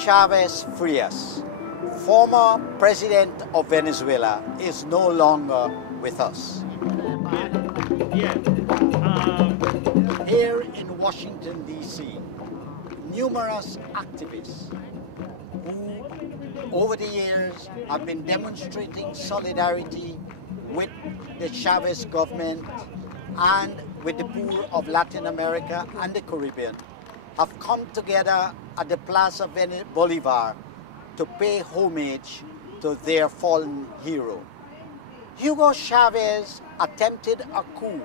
Chavez Frías, former President of Venezuela, is no longer with us. Here in Washington, D.C., numerous activists who over the years have been demonstrating solidarity with the Chavez government and with the poor of Latin America and the Caribbean have come together at the Plaza Bolivar to pay homage to their fallen hero. Hugo Chavez attempted a coup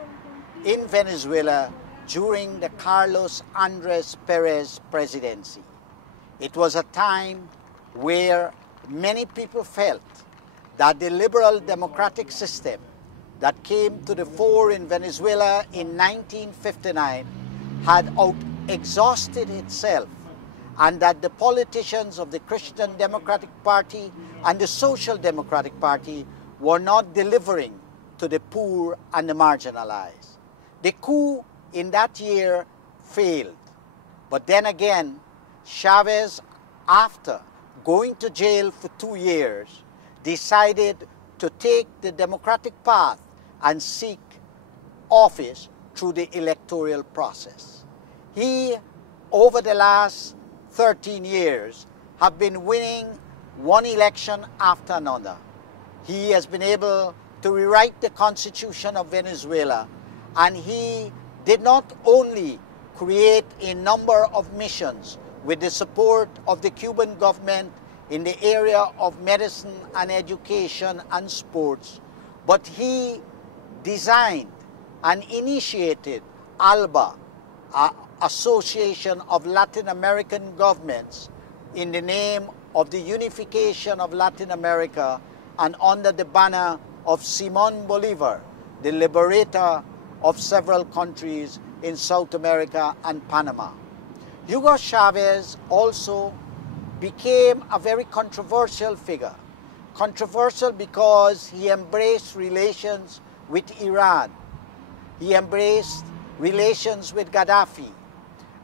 in Venezuela during the Carlos Andres Perez presidency. It was a time where many people felt that the liberal democratic system that came to the fore in Venezuela in 1959 had exhausted itself, and that the politicians of the Christian Democratic Party and the Social Democratic Party were not delivering to the poor and the marginalized. The coup in that year failed. But then again, Chavez, after going to jail for 2 years, decided to take the democratic path and seek office through the electoral process. He, over the last 13 years, have been winning one election after another. He has been able to rewrite the Constitution of Venezuela, and he did not only create a number of missions with the support of the Cuban government in the area of medicine and education and sports, but he designed and initiated ALBA, Association of Latin American Governments, in the name of the unification of Latin America and under the banner of Simón Bolívar, the liberator of several countries in South America and Panama. Hugo Chavez also became a very controversial figure. Controversial because he embraced relations with Iran. He embraced relations with Gaddafi.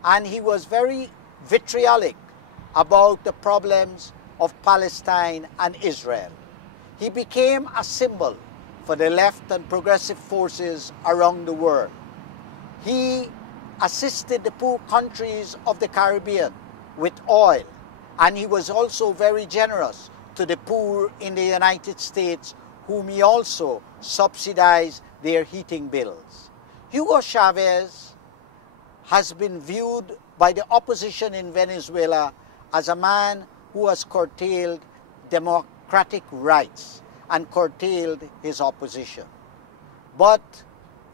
And he was very vitriolic about the problems of Palestine and Israel. He became a symbol for the left and progressive forces around the world. He assisted the poor countries of the Caribbean with oil, and he was also very generous to the poor in the United States, whom he also subsidized their heating bills. Hugo Chavez has been viewed by the opposition in Venezuela as a man who has curtailed democratic rights and curtailed his opposition. But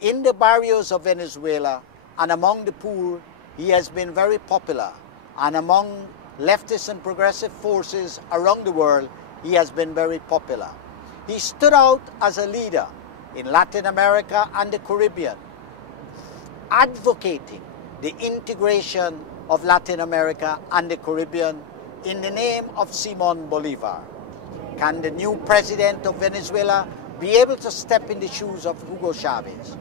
in the barrios of Venezuela and among the poor, he has been very popular, and among leftist and progressive forces around the world, he has been very popular. He stood out as a leader in Latin America and the Caribbean, advocating the integration of Latin America and the Caribbean in the name of Simón Bolívar. Can the new president of Venezuela be able to step in the shoes of Hugo Chavez?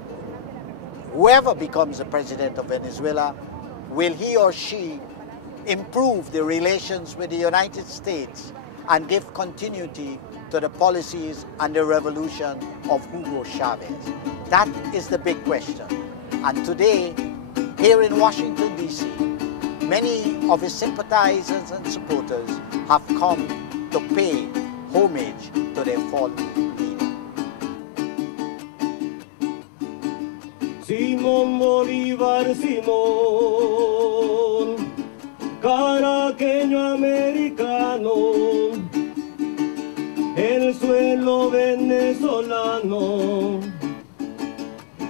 Whoever becomes the president of Venezuela, will he or she improve the relations with the United States and give continuity to the policies and the revolution of Hugo Chavez? That is the big question. And today, here in Washington, D.C., many of his sympathizers and supporters have come to pay homage to their fallen leader. Simón Bolívar, Simón, caraqueño americano, el suelo venezolano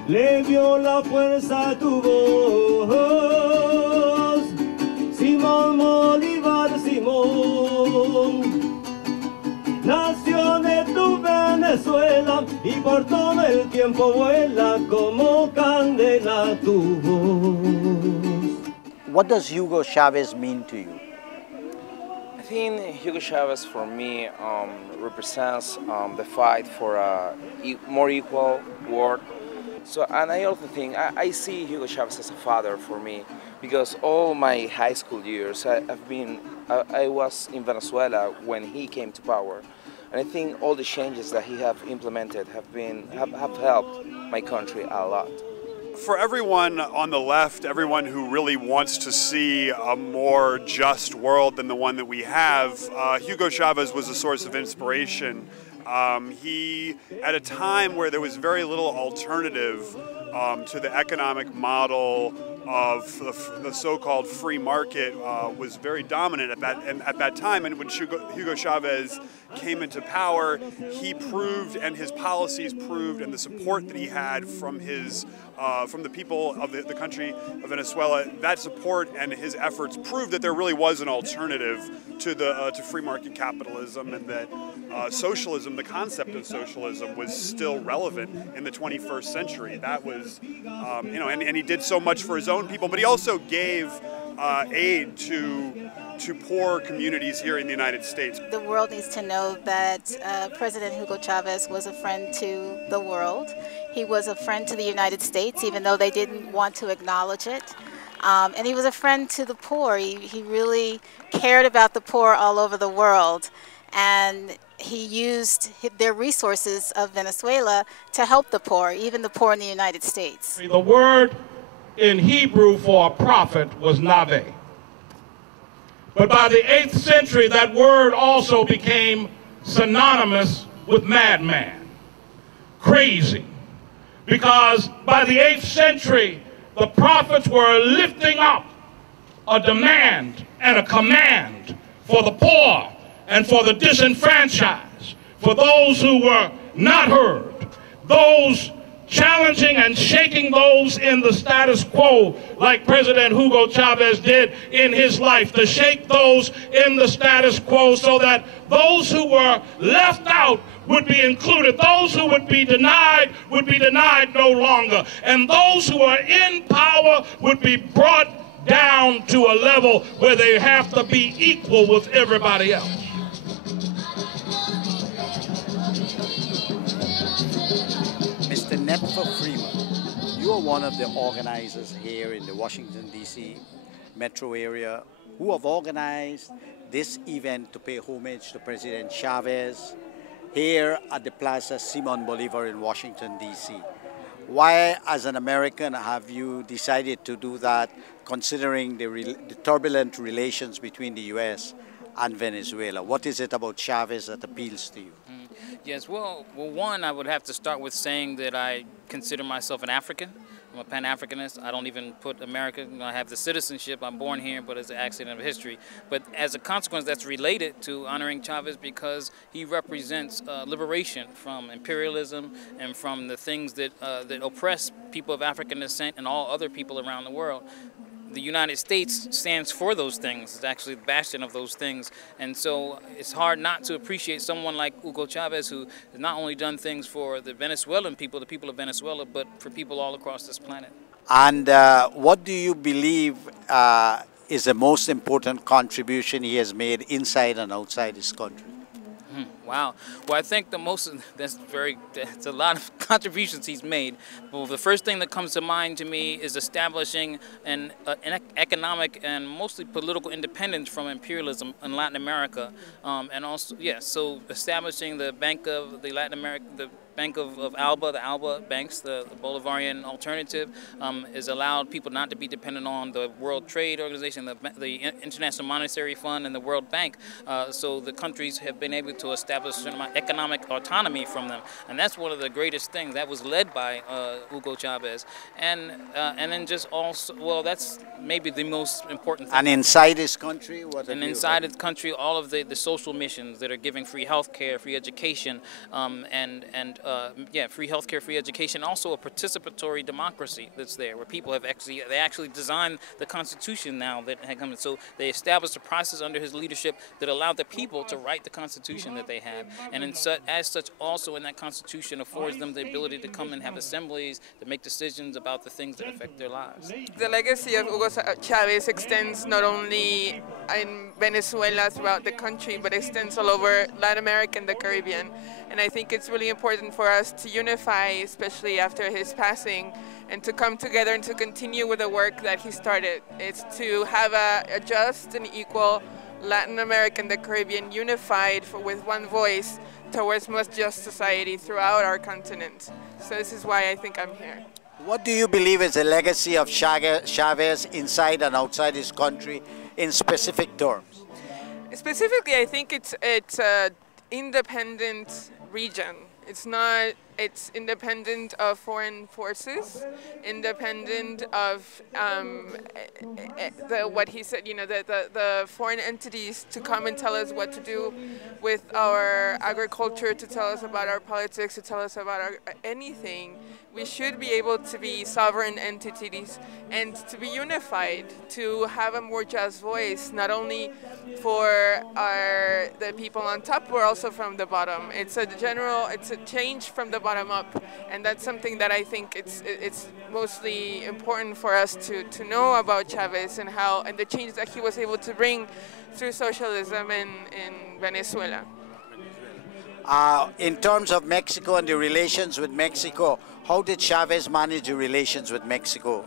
le dio la fuerza a tu voz. Simón Bolívar, Simón, nació de tu Venezuela y por todo el tiempo vuela como candela tu voz. What does Hugo Chavez mean to you? I think Hugo Chavez for me represents the fight for a more equal world. So, and I also think, I see Hugo Chavez as a father for me, because all my high school years I've been I was in Venezuela when he came to power. And I think all the changes that he have implemented have helped my country a lot. For everyone on the left, everyone who really wants to see a more just world than the one that we have, Hugo Chavez was a source of inspiration. He, at a time where there was very little alternative to the economic model of the so-called free market, was very dominant at that time. And when Hugo Chavez came into power, he proved, and his policies proved, and the support that he had from the people of the country of Venezuela, that support and his efforts proved that there really was an alternative to free market capitalism, and that socialism, the concept of socialism, was still relevant in the 21st century. That was, and he did so much for his own people, but he also gave aid to poor communities here in the United States. The world needs to know that President Hugo Chavez was a friend to the world. He was a friend to the United States, even though they didn't want to acknowledge it. And he was a friend to the poor. He really cared about the poor all over the world. And he used their resources of Venezuela to help the poor, even the poor in the United States. The word in Hebrew for a prophet was nave. But by the 8th century, that word also became synonymous with madman, crazy. Because by the 8th century, the prophets were lifting up a demand and a command for the poor and for the disenfranchised, for those who were not heard, those challenging and shaking those in the status quo, like President Hugo Chavez did in his life, to shake those in the status quo so that those who were left out would be included. Those who would be denied no longer. And those who are in power would be brought down to a level where they have to be equal with everybody else. Mr. Nepfer Freeman, you are one of the organizers here in the Washington, D.C. metro area who have organized this event to pay homage to President Chavez here at the Plaza Simon Bolivar in Washington, D.C. Why, as an American, have you decided to do that, considering the turbulent relations between the U.S. and Venezuela? What is it about Chavez that appeals to you? Yes, well, one, I would have to start with saying that I consider myself an African. I'm a Pan-Africanist. I don't even put America, I have the citizenship, I'm born here, but it's an accident of history. But as a consequence, that's related to honoring Chavez because he represents liberation from imperialism and from the things that, that oppress people of African descent and all other people around the world. The United States stands for those things. It's actually the bastion of those things. And so it's hard not to appreciate someone like Hugo Chavez, who has not only done things for the Venezuelan people, the people of Venezuela, but for people all across this planet. And what do you believe is the most important contribution he has made inside and outside his country? Wow. Well, I think that's a lot of contributions he's made. Well, the first thing that comes to mind to me is establishing an economic and mostly political independence from imperialism in Latin America, and also, so establishing the Bank of the Latin America, the Bank of Alba, the Alba banks, the Bolivarian alternative, has allowed people not to be dependent on the World Trade Organization, the International Monetary Fund, and the World Bank. So the countries have been able to establish economic autonomy from them, and that's one of the greatest things. That was led by Hugo Chavez, and then just also, well, that's maybe the most important thing. And inside his country, what? And inside his country, all of the social missions that are giving free health care, free education, free healthcare, free education, also a participatory democracy that's there, where people have actually designed the Constitution now that had come in. So they established a process under his leadership that allowed the people to write the Constitution that they have, and as such, also in that Constitution affords them the ability to come and have assemblies to make decisions about the things that affect their lives. The legacy of Hugo Chavez extends not only in Venezuela throughout the country, but extends all over Latin America and the Caribbean. And I think it's really important for us to unify, especially after his passing, and to come together and to continue with the work that he started. It's to have a just and equal Latin America and the Caribbean unified with one voice towards more just society throughout our continent. So this is why I think I'm here. What do you believe is the legacy of Chavez inside and outside his country in specific terms? Specifically, I think it's an independent region. It's independent of foreign forces, independent of what he said, the foreign entities to come and tell us what to do with our agriculture, to tell us about our politics, to tell us about anything. We should be able to be sovereign entities and to be unified, to have a more just voice, not only for the people on top, but also from the bottom. It's a change from the bottom up, and that's something that I think it's mostly important for us to know about Chavez and the change that he was able to bring through socialism in Venezuela. In terms of Mexico and the relations with Mexico, how did Chavez manage the relations with Mexico?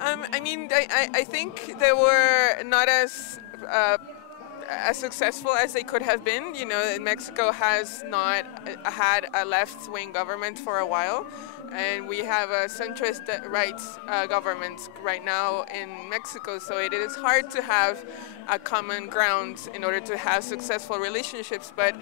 I mean, I think they were not as successful as they could have been. Mexico has not had a left-wing government for a while, and we have a centrist right government right now in Mexico, so it is hard to have a common ground in order to have successful relationships. But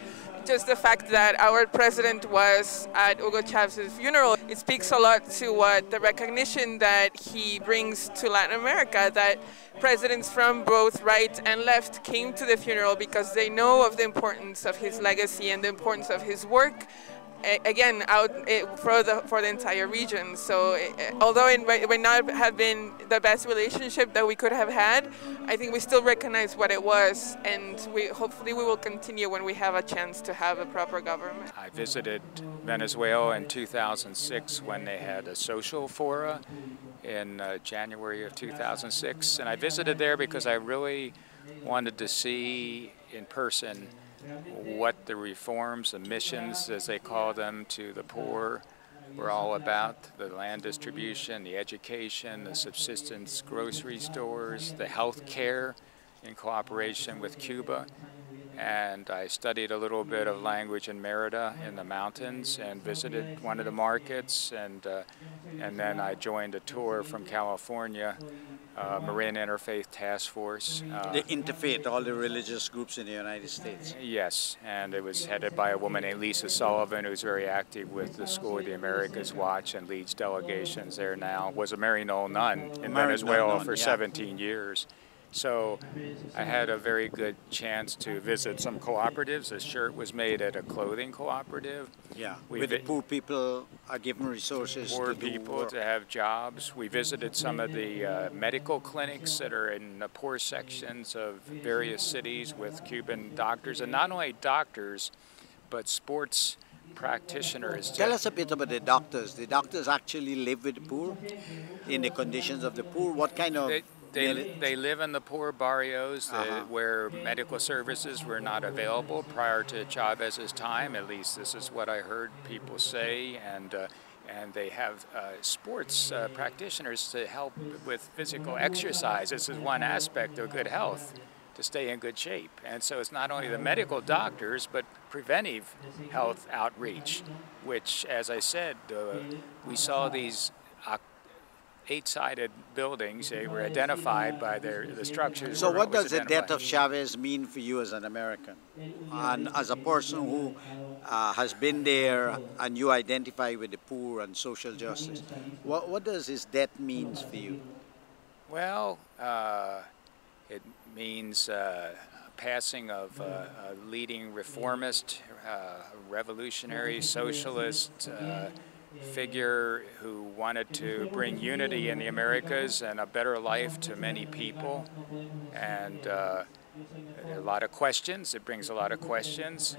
just the fact that our president was at Hugo Chavez's funeral, it speaks a lot to what the recognition that he brings to Latin America, that presidents from both right and left came to the funeral because they know of the importance of his legacy and the importance of his work, again, for the entire region. So although it may not have been the best relationship that we could have had, I think we still recognize what it was, and hopefully we will continue when we have a chance to have a proper government. I visited Venezuela in 2006 when they had a social fora in January of 2006, and I visited there because I really wanted to see in person what the reforms, the missions, as they call them, to the poor were all about: the land distribution, the education, the subsistence grocery stores, the health care in cooperation with Cuba. And I studied a little bit of language in Merida in the mountains and visited one of the markets, and then I joined a tour from California, Marin Interfaith Task Force. The interfaith, all the religious groups in the United States. Yes, and it was headed by a woman named Lisa Sullivan, who's very active with the School of the Americas Watch and leads delegations there now. Was a Maryknoll nun in Venezuela for 17 years. So I had a very good chance to visit some cooperatives. The shirt was made at a clothing cooperative. Yeah, where the poor people are given resources poor to people to have jobs. We visited some of the medical clinics that are in the poor sections of various cities with Cuban doctors, and not only doctors, but sports practitioners. Tell us a bit about the doctors. The doctors actually live with the poor, in the conditions of the poor. What kind of... They live in the poor barrios where medical services were not available prior to Chavez's time. At least this is what I heard people say. And they have sports practitioners to help with physical exercise. This is one aspect of good health, to stay in good shape. And so it's not only the medical doctors, but preventive health outreach, which, as I said, we saw these 8-sided buildings. They were identified by the structures. So what does the death of Chavez mean for you as an American? And as a person who has been there and you identify with the poor and social justice, what does his death mean for you? Well, it means passing of a leading reformist, revolutionary, socialist, figure who wanted to bring unity in the Americas and a better life to many people. And there are a lot of questions. It brings a lot of questions.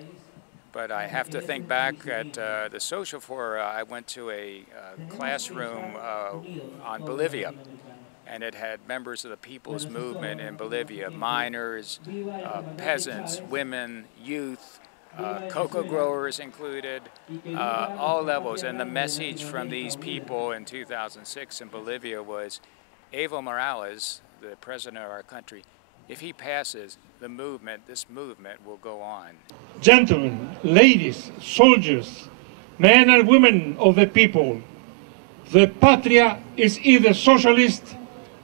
But I have to think back at the social fora. I went to a classroom on Bolivia, and it had members of the people's movement in Bolivia: miners, peasants, women, youth, cocoa growers included, all levels. And the message from these people in 2006 in Bolivia was, Evo Morales, the president of our country, if he passes, this movement will go on. Gentlemen, ladies, soldiers, men and women of the people, the patria is either socialist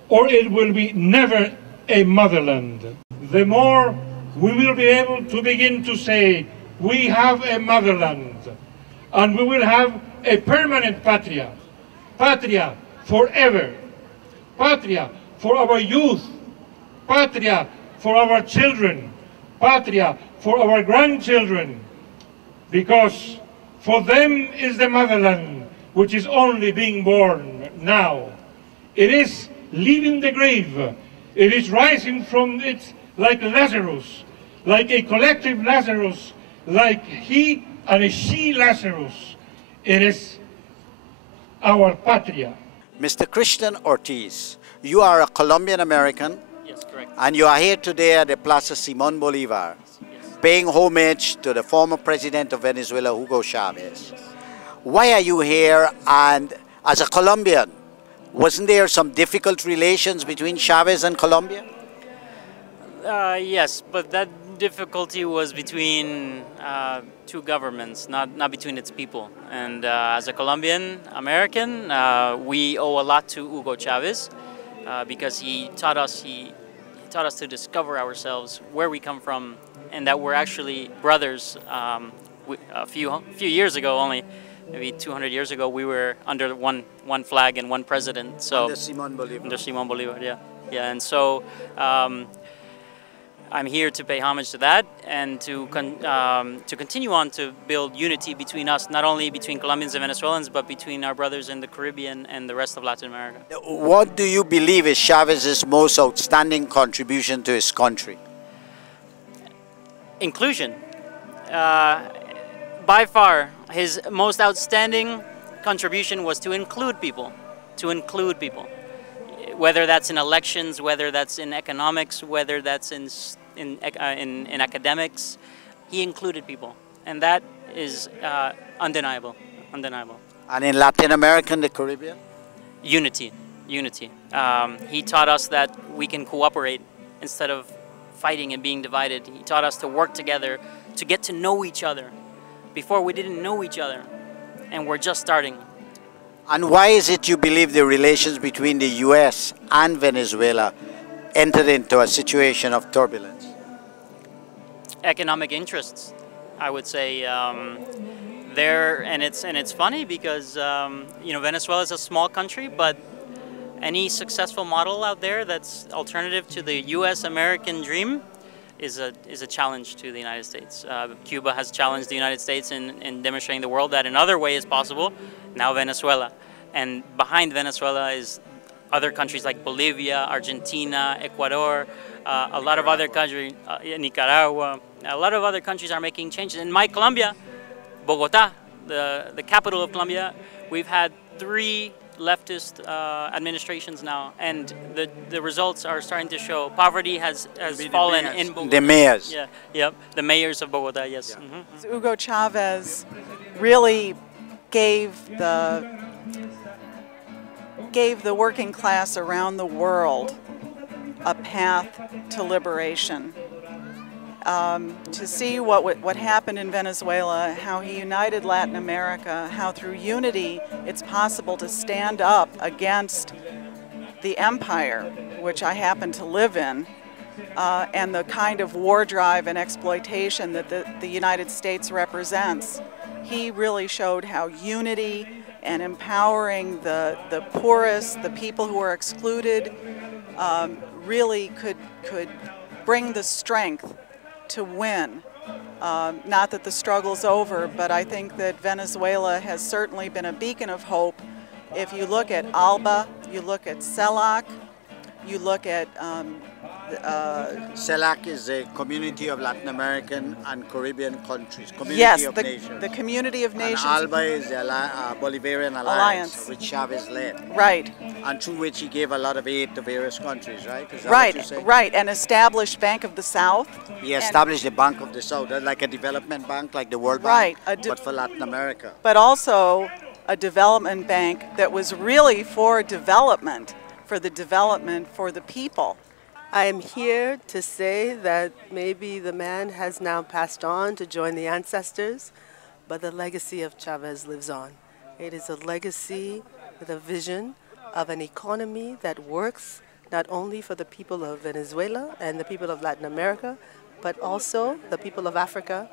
or it will be never a motherland. The more we will be able to begin to say, we have a motherland, and we will have a permanent patria, patria forever, patria for our youth, patria for our children, patria for our grandchildren, because for them is the motherland which is only being born now. It is leaving the grave. It is rising from it like Lazarus, like a collective Lazarus, like he and a she Lazarus. It is our patria. Mr. Christian Ortiz, you are a Colombian American. Yes, correct. And you are here today at the Plaza Simón Bolívar, paying homage to the former President of Venezuela, Hugo Chavez. Why are you here? And as a Colombian, wasn't there some difficult relations between Chavez and Colombia? Yes, but that difficulty was between two governments, not between its people. And as a Colombian American, we owe a lot to Hugo Chavez because he taught us to discover ourselves, where we come from, and that we're actually brothers. A few years ago, only maybe 200 years ago, we were under one flag and one president. So Under Simón Bolívar. Under Simón Bolívar, yeah. And so I'm here to pay homage to that and to continue on to build unity between us, not only between Colombians and Venezuelans, but between our brothers in the Caribbean and the rest of Latin America. What do you believe is Chavez's most outstanding contribution to his country? Inclusion. By far, his most outstanding contribution was to include people, whether that's in elections, whether that's in economics, whether that's in academics. He included people, and that is undeniable. And in Latin America and the Caribbean? Unity. He taught us that we can cooperate instead of fighting and being divided. He taught us to work together, to get to know each other. Before, we didn't know each other, and we're just starting. And why is it you believe the relations between the U.S. and Venezuela entered into a situation of turbulence? Economic interests, I would say. And it's funny because Venezuela is a small country, but any successful model out there that's alternative to the U.S.-American dream is a challenge to the United States. Cuba has challenged the United States in demonstrating the world that another way is possible. Now Venezuela. And behind Venezuela is other countries like Bolivia, Argentina, Ecuador, a lot of other countries, Nicaragua. A lot of other countries are making changes. In my Colombia, Bogotá, the capital of Colombia, we've had 3 leftist administrations now, and the results are starting to show. Poverty has fallen in Bogotá. The mayors. The mayors of Bogotá, yes. Hugo Chavez really gave the working class around the world a path to liberation. To see what happened in Venezuela, how he united Latin America, how through unity it's possible to stand up against the empire, which I happen to live in, and the kind of war drive and exploitation that the United States represents. He really showed how unity and empowering the poorest, the people who are excluded, really could bring the strength to win. Not that the struggle's over, but I think that Venezuela has certainly been a beacon of hope. If you look at ALBA, you look at CELAC, you look at CELAC is a community of Latin American and Caribbean countries. The Community of Nations. And ALBA is the Bolivarian Alliance, which Chavez led. Right. And through which he gave a lot of aid to various countries, right? Is that right, what you say? Right, and established Bank of the South. He established the Bank of the South, like a development bank, like the World Bank, but for Latin America. But also a development bank that was really for development, for the people. I am here to say that maybe the man has now passed on to join the ancestors, but the legacy of Chavez lives on. It is a legacy with a vision of an economy that works not only for the people of Venezuela and the people of Latin America, but also the people of Africa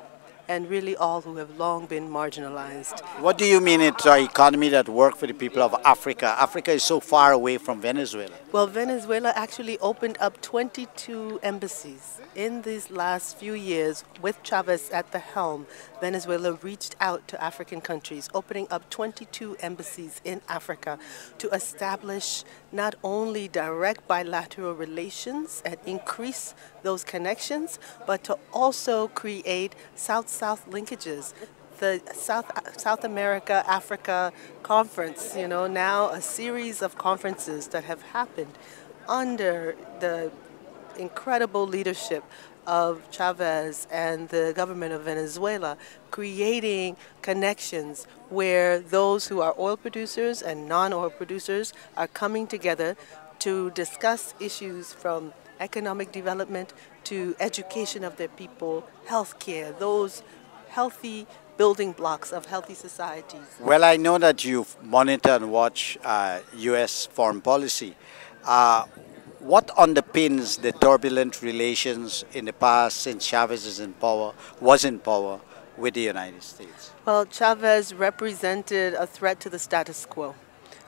and really all who have long been marginalized. What do you mean it's an economy that works for the people of Africa? Africa is so far away from Venezuela. Well, Venezuela actually opened up 22 embassies. In these last few years, with Chavez at the helm, Venezuela reached out to African countries, opening up 22 embassies in Africa to establish not only direct bilateral relations and increase those connections, but to also create South-South linkages. The South America-Africa conference, now a series of conferences that have happened under the incredible leadership of Chavez and the government of Venezuela, creating connections where those who are oil producers and non-oil producers are coming together to discuss issues from economic development to education of their people, healthcare, those healthy building blocks of healthy societies. Well, I know that you've monitored and watched U.S. foreign policy. What underpins the turbulent relations in the past since Chavez was in power with the United States? Well, Chavez represented a threat to the status quo.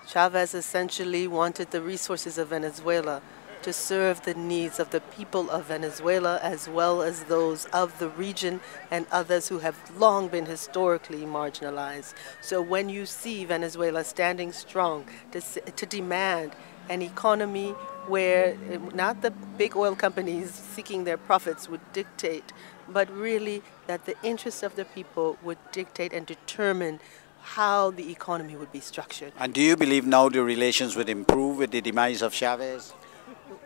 Chavez essentially wanted the resources of Venezuela to serve the needs of the people of Venezuela as well as those of the region and others who have long been historically marginalized. So when you see Venezuela standing strong to demand an economy where not the big oil companies seeking their profits would dictate, but really that the interests of the people would dictate and determine how the economy would be structured. And do you believe now the relations would improve with the demise of Chavez?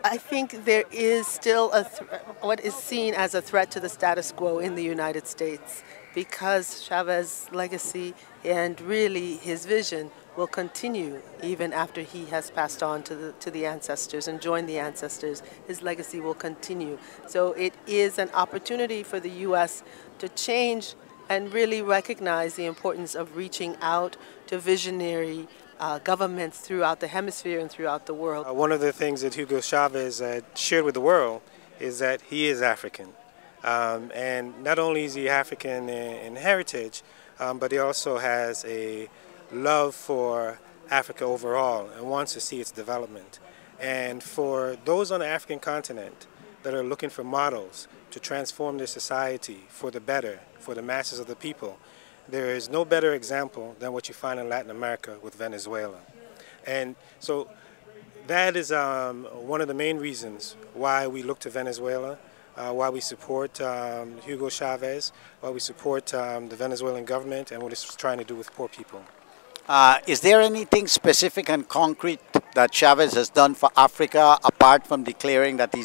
I think there is still what is seen as a threat to the status quo in the United States, because Chavez's legacy and really his vision will continue even after he has passed on to the ancestors and joined the ancestors. His legacy will continue. So it is an opportunity for the U.S. to change and really recognize the importance of reaching out to visionary governments throughout the hemisphere and throughout the world. One of the things that Hugo Chavez shared with the world is that he is African. And not only is he African in heritage, but he also has a love for Africa overall and wants to see its development. And for those on the African continent that are looking for models to transform their society for the better, for the masses of the people, there is no better example than what you find in Latin America with Venezuela. And so that is one of the main reasons why we look to Venezuela, why we support Hugo Chavez, why we support the Venezuelan government and what it's trying to do with poor people. Is there anything specific and concrete that Chavez has done for Africa apart from declaring that he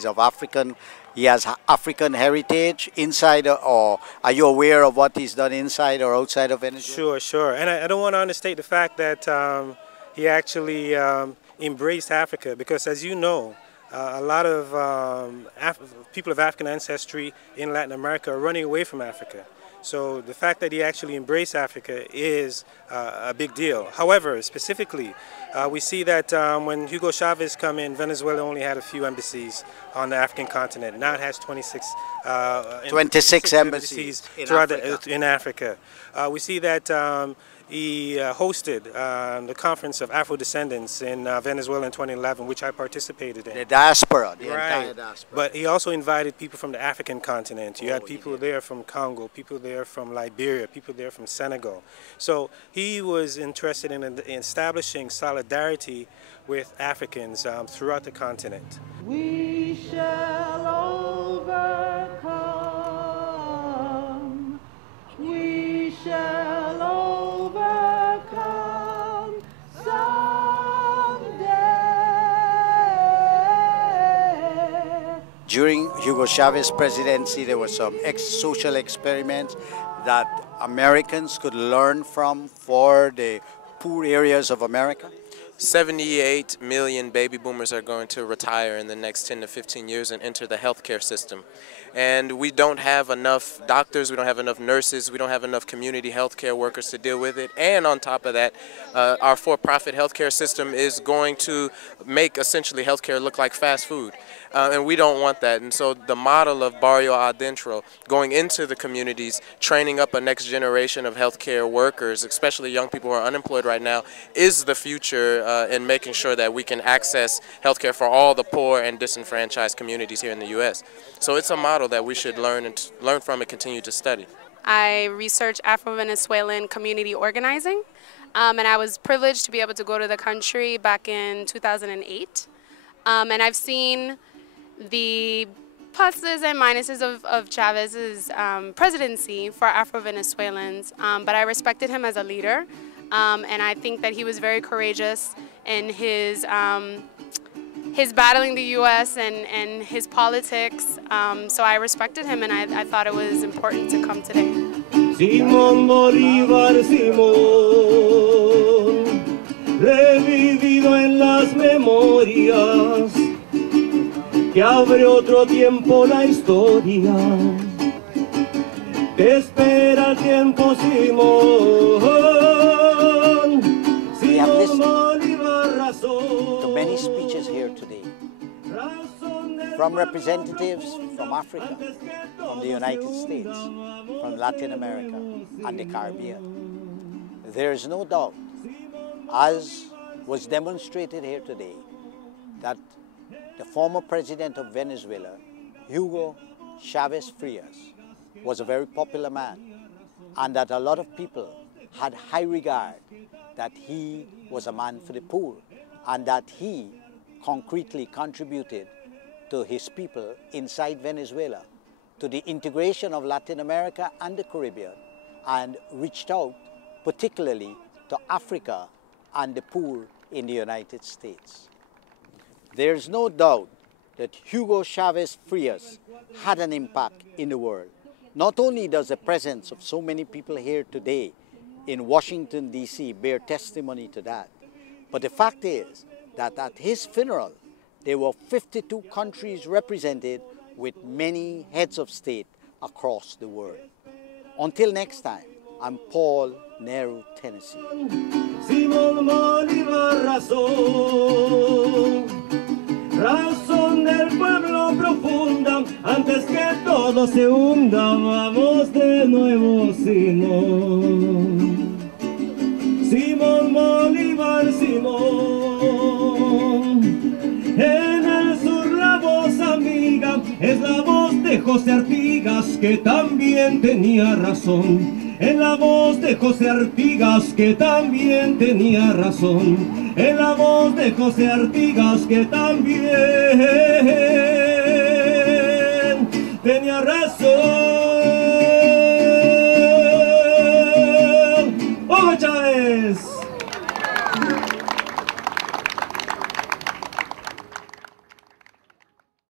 has African heritage inside, or are you aware of what he's done inside or outside of Venezuela? Sure. And I don't want to understate the fact that he actually embraced Africa, because as you know, a lot of people of African ancestry in Latin America are running away from Africa. So the fact that he actually embraced Africa is a big deal. However, specifically, we see that when Hugo Chavez came in, Venezuela only had a few embassies on the African continent. Now it has 26 embassies in Africa. We see that he hosted the conference of Afro-descendants in Venezuela in 2011, which I participated in. The diaspora, the entire diaspora. But he also invited people from the African continent. You had people there from Congo, people there from Liberia, people there from Senegal. So he was interested in establishing solidarity with Africans throughout the continent. We shall overcome. We shall overcome someday. During Hugo Chavez's presidency, there were some social experiments that Americans could learn from for the poor areas of America. 78 million baby boomers are going to retire in the next 10 to 15 years and enter the healthcare system. And we don't have enough doctors, we don't have enough nurses, we don't have enough community healthcare workers to deal with it. And on top of that, our for-profit healthcare system is going to make essentially healthcare look like fast food. And we don't want that. And so the model of barrio adentro, going into the communities, training up a next generation of healthcare workers, especially young people who are unemployed right now, is the future in making sure that we can access healthcare for all the poor and disenfranchised communities here in the U.S. So it's a model that we should learn from and continue to study. I research Afro-Venezuelan community organizing, and I was privileged to be able to go to the country back in 2008. And I've seen the pluses and minuses of Chavez's presidency for Afro-Venezuelans, but I respected him as a leader, and I think that he was very courageous in his battling the U.S. and his politics, so I respected him, and I thought it was important to come today. Simón Bolívar, Simón, revivido en las memorias, que abre otro tiempo la historia, te espera el tiempo, Simón, Simón Bolívar, razón. To many speeches here today, from representatives from Africa, from the United States, from Latin America and the Caribbean. There is no doubt, as was demonstrated here today, that the former president of Venezuela, Hugo Chavez Frías, was a very popular man, and that a lot of people had high regard that he was a man for the poor, and that he concretely contributed to his people inside Venezuela, to the integration of Latin America and the Caribbean, and reached out particularly to Africa and the poor in the United States. There's no doubt that Hugo Chavez Frías had an impact in the world. Not only does the presence of so many people here today in Washington, D.C. bear testimony to that, but the fact is that at his funeral, there were 52 countries represented with many heads of state across the world. Until next time, I'm Paul, Nehru, Tennessee. Simón Bolívar, razón, razón del pueblo profunda, antes que todo se hunda, vamos de nuevo, Simón. Simón Bolívar, Simón, en el sur la voz amiga es la voz de José Artigas, que también tenía razón. En la voz de José Artigas, que también tenía razón. En la voz de José Artigas, que también tenía razón. ¡Hugo Chávez!